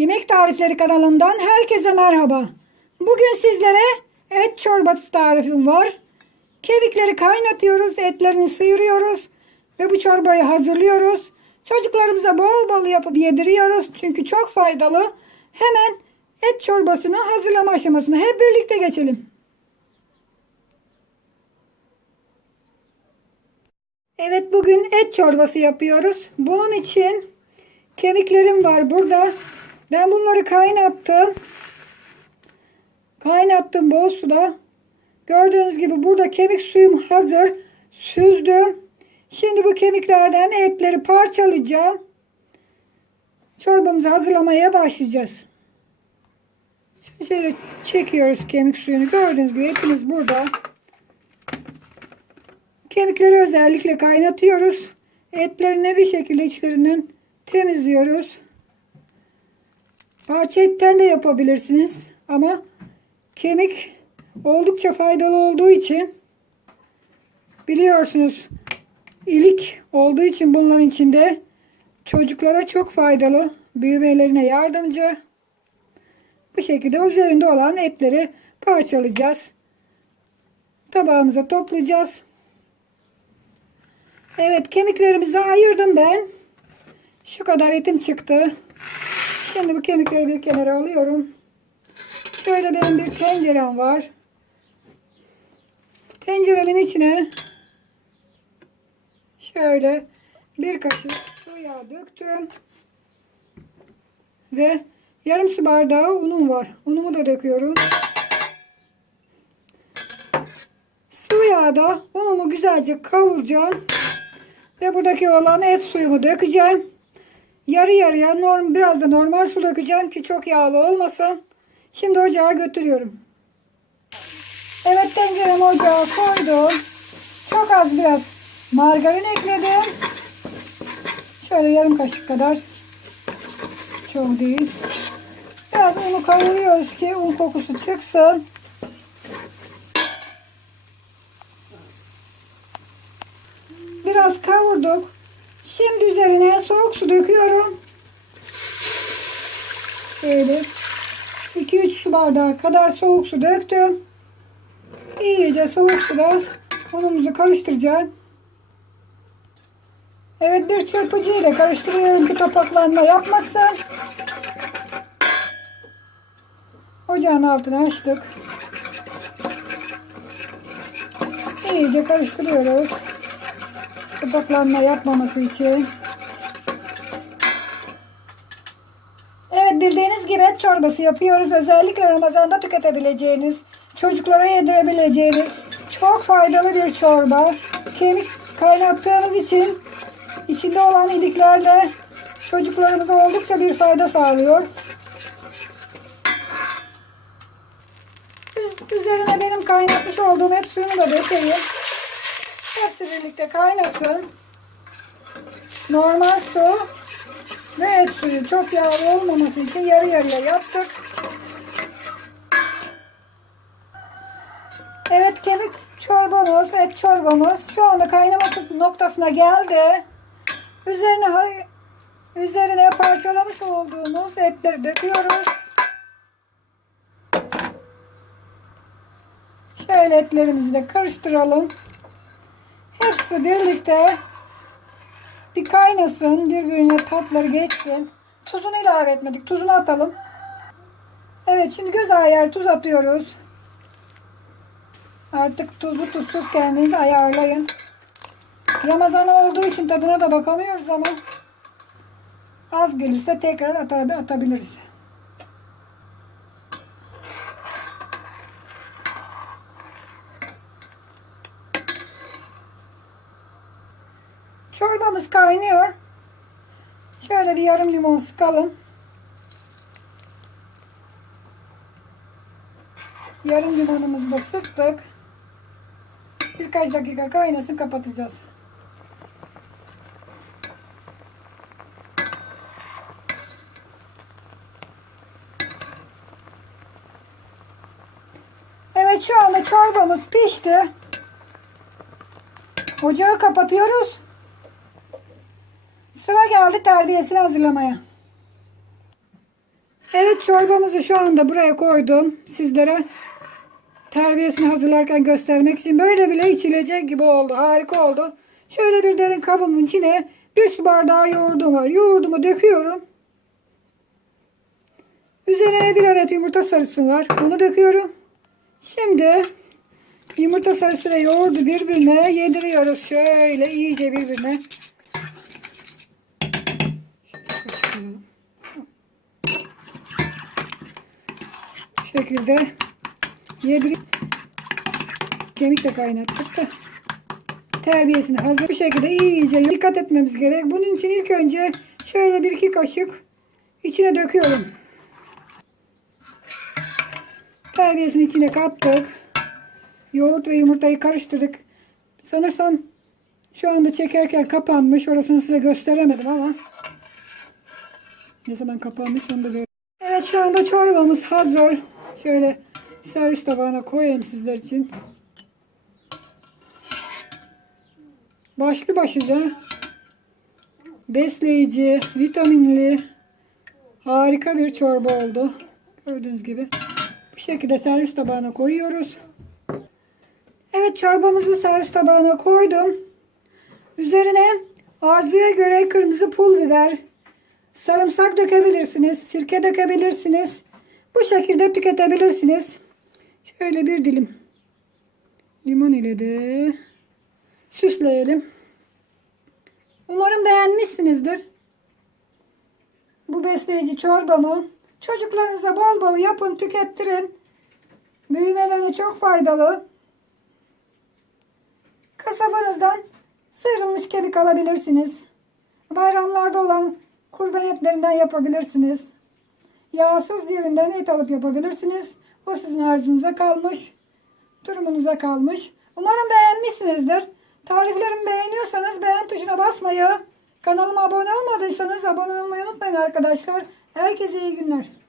Yemek Tarifleri kanalından herkese merhaba. Bugün sizlere et çorbası tarifim var. Kemikleri kaynatıyoruz, etlerini sıyırıyoruz ve bu çorbayı hazırlıyoruz. Çocuklarımıza bol bol yapıp yediriyoruz çünkü çok faydalı. Hemen et çorbasını hazırlama aşamasına hep birlikte geçelim. Evet bugün et çorbası yapıyoruz. Bunun için kemiklerim var burada. Ben bunları kaynattım. Kaynattım bol suda. Gördüğünüz gibi burada kemik suyum hazır. Süzdüm. Şimdi bu kemiklerden etleri parçalayacağım. Çorbamızı hazırlamaya başlayacağız. Şöyle çekiyoruz kemik suyunu. Gördüğünüz gibi etimiz burada. Kemikleri özellikle kaynatıyoruz. Etlerini bir şekilde içlerinden temizliyoruz. Parça etten de yapabilirsiniz. Ama kemik oldukça faydalı olduğu için biliyorsunuz ilik olduğu için bunların içinde çocuklara çok faydalı. Büyümelerine yardımcı. Bu şekilde üzerinde olan etleri parçalayacağız. Tabağımıza toplayacağız. Evet kemiklerimizi ayırdım ben. Şu kadar etim çıktı. Şimdi bu kemikleri bir kenara alıyorum. Şöyle benim bir tencerem var. Tencerenin içine şöyle bir kaşık su yağı döktüm. Ve yarım su bardağı unum var. Unumu da döküyorum. Sıvı yağda unumu güzelce kavuracağım. Ve buradaki olan et suyumu dökeceğim. Yarı yarıya norm, biraz da normal su dökeceğim ki çok yağlı olmasın. Şimdi ocağa götürüyorum. Evet tenceremi ocağa koydum. Çok az biraz margarin ekledim. Şöyle yarım kaşık kadar. Çok değil. Biraz unu kavuruyoruz ki un kokusu çıksın. Biraz kavurduk. Şimdi üzerine soğuk su döküyorum. Şöyle 2-3 su bardağı kadar soğuk su döktüm. İyice soğuk suda unumuzu karıştıracağım. Evet bir çırpıcı ile karıştırıyorum ki topaklanma yapmasın. Ocağın altını açtık. İyice karıştırıyoruz. Topaklanma yapmaması için. Evet bildiğiniz gibi et çorbası yapıyoruz. Özellikle Ramazan'da tüketebileceğiniz, çocuklara yedirebileceğiniz çok faydalı bir çorba. Kemik kaynattığımız için içinde olan iliklerle çocuklarımıza oldukça bir fayda sağlıyor. Üz- Üzerine benim kaynatmış olduğum et suyunu da dökeyim. Hepsi birlikte kaynasın. Normal su ve et suyu çok yağlı olmaması için yarı yarıya yaptık. Evet kemik çorbamız, et çorbamız şu anda kaynama noktasına geldi. Üzerine üzerine parçalamış olduğumuz etleri döküyoruz. Şöyle etlerimizi de karıştıralım. Hepsi birlikte bir kaynasın, birbirine tatları geçsin. Tuzunu ilave etmedik. Tuzunu atalım. Evet şimdi göz ayar tuz atıyoruz. Artık tuzlu tuzsuz kendiniz ayarlayın. Ramazan olduğu için tadına da bakamıyoruz ama az gelirse tekrar ata- atabiliriz. Çorbamız kaynıyor. Şöyle bir yarım limon sıkalım. Yarım limonumuzu da sıktık. Birkaç dakika kaynasın kapatacağız. Evet şu anda çorbamız pişti. Ocağı kapatıyoruz. Sıra geldi terbiyesini hazırlamaya. Evet çorbamızı şu anda buraya koydum. Sizlere terbiyesini hazırlarken göstermek için böyle bile içilecek gibi oldu. Harika oldu. Şöyle bir derin kabımın içine bir su bardağı yoğurdum var. Yoğurdumu döküyorum. Üzerine bir adet yumurta sarısı var. Onu döküyorum. Şimdi yumurta sarısı ve yoğurdu birbirine yediriyoruz. Şöyle iyice birbirine. Şu şekilde yedirip kemik de kaynattık da terbiyesini hazır bu şekilde iyice dikkat etmemiz gerek. Bunun için ilk önce şöyle bir iki kaşık içine döküyorum. Terbiyesini içine kattık. Yoğurt ve yumurtayı karıştırdık. Sanırsam şu anda çekerken kapanmış. Orasını size gösteremedim ama ne zaman kapanmış onu da gör- Evet şu anda çorbamız hazır. Şöyle servis tabağına koyayım sizler için. Başlı başlıca besleyici, vitaminli, harika bir çorba oldu. Gördüğünüz gibi. Bu şekilde servis tabağına koyuyoruz. Evet çorbamızı servis tabağına koydum. Üzerine arzuya göre kırmızı pul biber, sarımsak dökebilirsiniz, sirke dökebilirsiniz. Bu şekilde tüketebilirsiniz. Şöyle bir dilim limon ile de süsleyelim. Umarım beğenmişsinizdir. Bu besleyici çorbamı çocuklarınıza bol bol yapın, tükettirin. Büyümelerine çok faydalı. Kasabanızdan sıyrılmış kemik alabilirsiniz. Bayramlarda olan kurban etlerinden yapabilirsiniz. Yağsız yerinden et alıp yapabilirsiniz. O sizin arzunuza kalmış. Durumunuza kalmış. Umarım beğenmişsinizdir. Tariflerimi beğeniyorsanız beğen tuşuna basmayı, kanalıma abone olmadıysanız abone olmayı unutmayın arkadaşlar. Herkese iyi günler.